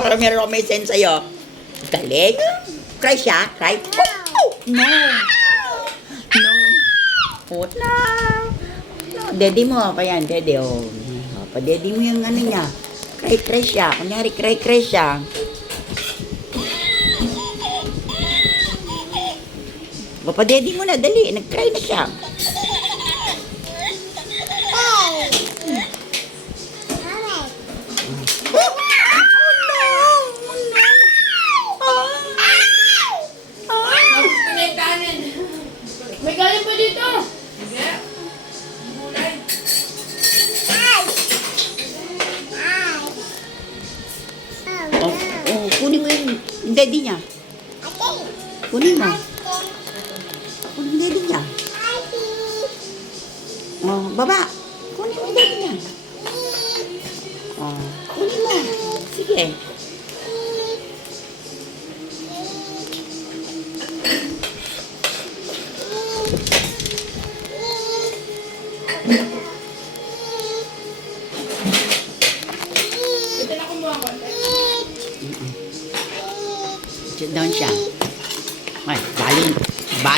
Para meron ako may send sa'yo. Galing. Cry siya? Cry? Oh, no. No. What na? No. Daddy mo. Pa yan. Daddy, oh. Pa-daddy mo yung ano niya. Cry siya. Kunyari, cry siya. Pa-daddy mo na. Dali. Nag-cry na siya. May galing pa dito! Hindi. Gulay. Kunin mo yung daddy niya. Kunin mo. Kunin yung daddy niya. Baba. Kunin mo yung daddy niya. Kunin mo. Sige. Ito na kumuha ko. Sit down siya. Ay, galing.